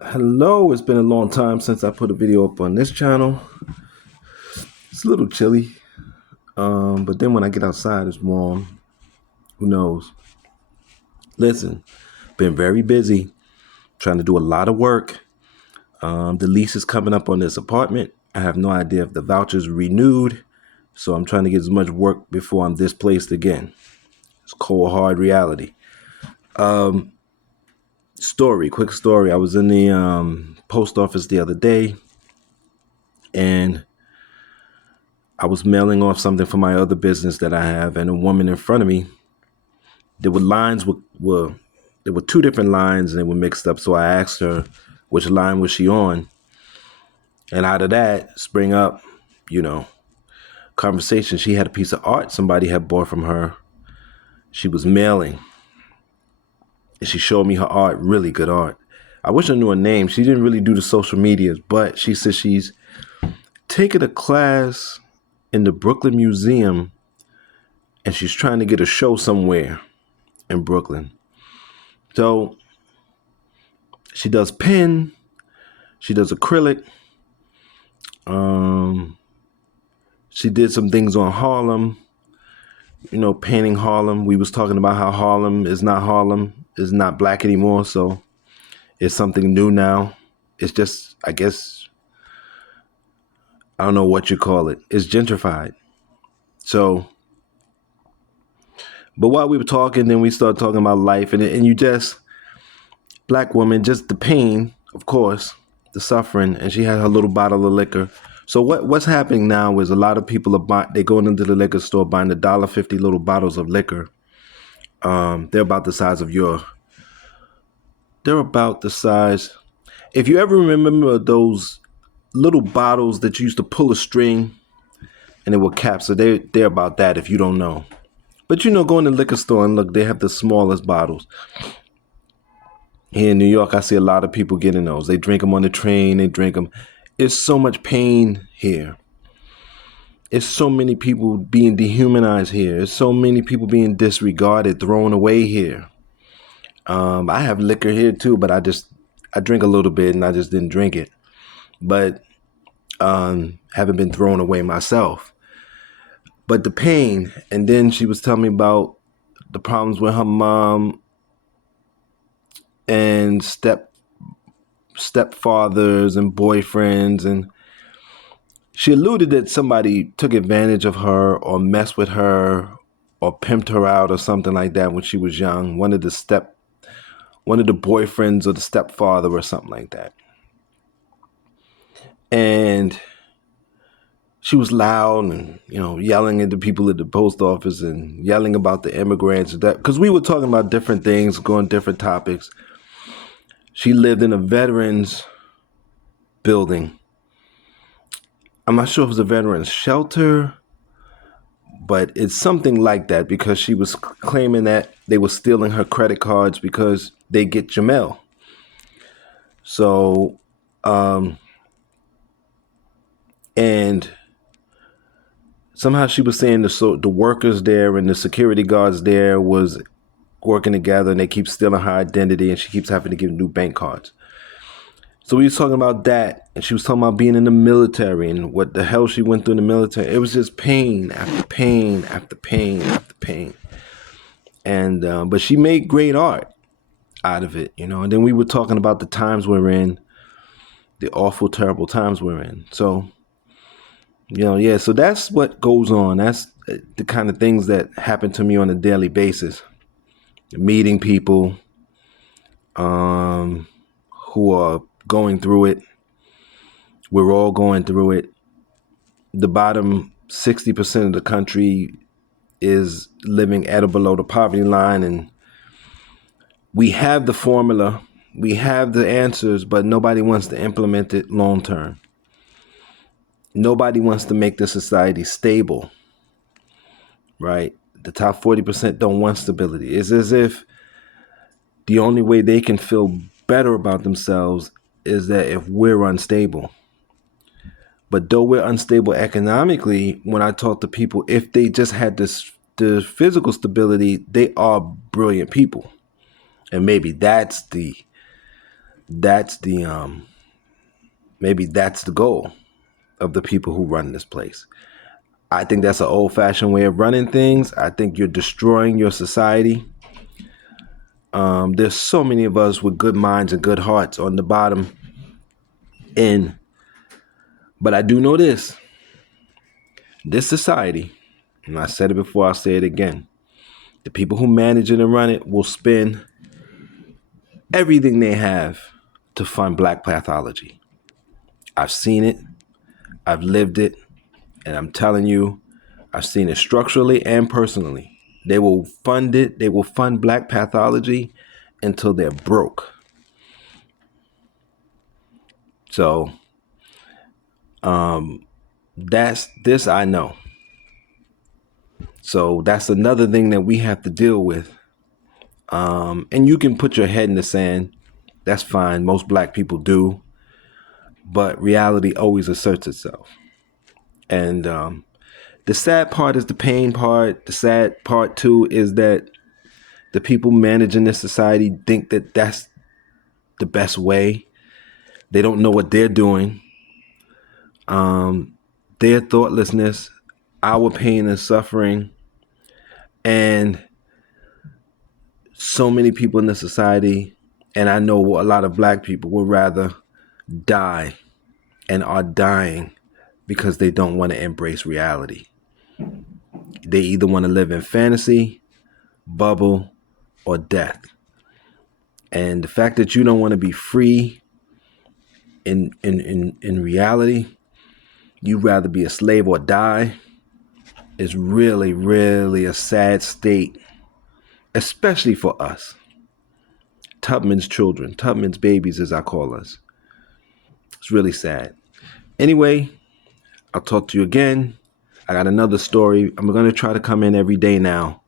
Hello, it's been a long time since I put a video up on this channel. It's a little chilly, but then when I get outside, it's warm. Who knows? Listen, been very busy trying to do a lot of work. The lease is coming up on this apartment. I have no idea if the voucher's renewed, so I'm trying to get as much work before I'm displaced again. It's cold, hard reality. Quick story. I was in the post office the other day, and I was mailing off something for my other business that I have, and a woman in front of me, there were lines were there were two different lines and they were mixed up. So I asked her which line was she on, and out of that spring up, you know, conversation. She had a piece of art somebody had bought from her. She was mailing, and she showed me her art, really good art. I wish I knew her name. She didn't really do the social medias, but she says she's taking a class in the Brooklyn Museum, and she's trying to get a show somewhere in Brooklyn. So she does pen, she does acrylic. She did some things on Harlem, painting Harlem. We was talking about how Harlem, is not black anymore, so it's something new now. It's just, I guess, I don't know what you call it. It's gentrified. So, but while we were talking, then we started talking about life, and you just, black woman, just the pain, of course, the suffering, and she had her little bottle of liquor. So what's happening now is a lot of people they going into the liquor store buying the $1.50 little bottles of liquor. They're about the size of they're about the size. If you ever remember those little bottles that you used to pull a string and they were caps, so they're about that if you don't know. But go in the liquor store and look, they have the smallest bottles. Here in New York, I see a lot of people getting those. They drink them on the train, they drink them. It's so much pain here. It's so many people being dehumanized here. It's so many people being disregarded, thrown away here. I have liquor here too, but I drink a little bit and I just didn't drink it. But haven't been thrown away myself. But the pain, and then she was telling me about the problems with her mom and stepfathers and boyfriends, and she alluded that somebody took advantage of her or messed with her or pimped her out or something like that when she was young. One of the boyfriends or the stepfather or something like that. And she was loud and, yelling at the people at the post office and yelling about the immigrants, because we were talking about different things, going different topics. She lived in a veterans building. I'm not sure if it was a veterans shelter, but it's something like that, because she was claiming that they were stealing her credit cards because they get Jamel. So, and somehow she was saying the workers there and the security guards there was working together, and they keep stealing her identity, and she keeps having to give new bank cards. So we was talking about that, and she was talking about being in the military and what the hell she went through in the military. It was just pain after pain after pain after pain. And but she made great art out of it, And then we were talking about the times we're in, the awful, terrible times we're in. So, yeah. So that's what goes on. That's the kind of things that happen to me on a daily basis. Meeting people who are going through it. We're all going through it. The bottom 60% of the country is living at or below the poverty line, and we have the formula, we have the answers, but nobody wants to implement it long term. Nobody wants to make the society stable, right? The top 40% don't want stability. It's as if the only way they can feel better about themselves is that if we're unstable. But though we're unstable economically, when I talk to people, if they just had the physical stability, they are brilliant people. And maybe that's That's the maybe that's the goal of the people who run this place. I think that's an old-fashioned way of running things. I think you're destroying your society. There's so many of us with good minds and good hearts on the bottom end. But I do know this society, and I said it before, I'll say it again. The people who manage it and run it will spend everything they have to fund black pathology. I've seen it. I've lived it. And I'm telling you, I've seen it structurally and personally. They will fund it. They will fund black pathology until they're broke. So that's this I know. So that's another thing that we have to deal with. And you can put your head in the sand. That's fine. Most black people do. But reality always asserts itself. And the sad part is the pain part. The sad part, too, is that the people managing this society think that that's the best way. They don't know what they're doing. Their thoughtlessness, our pain and suffering, and so many people in the society, and I know a lot of black people would rather die and are dying because they don't want to embrace reality. They either want to live in fantasy, bubble, or death. And the fact that you don't want to be free in reality, you'd rather be a slave or die, is really, really a sad state, especially for us. Tubman's children, Tubman's babies, as I call us. It's really sad. Anyway, I'll talk to you again. I got another story. I'm going to try to come in every day now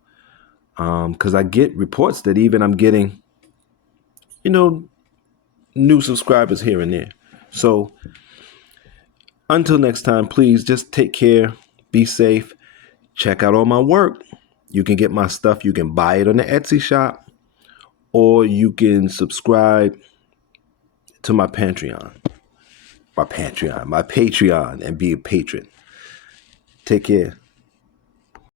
because I get reports that even I'm getting, new subscribers here and there. So until next time, please just take care, be safe, check out all my work. You can get my stuff. You can buy it on the Etsy shop, or you can subscribe to my Patreon, and be a patron. Take care.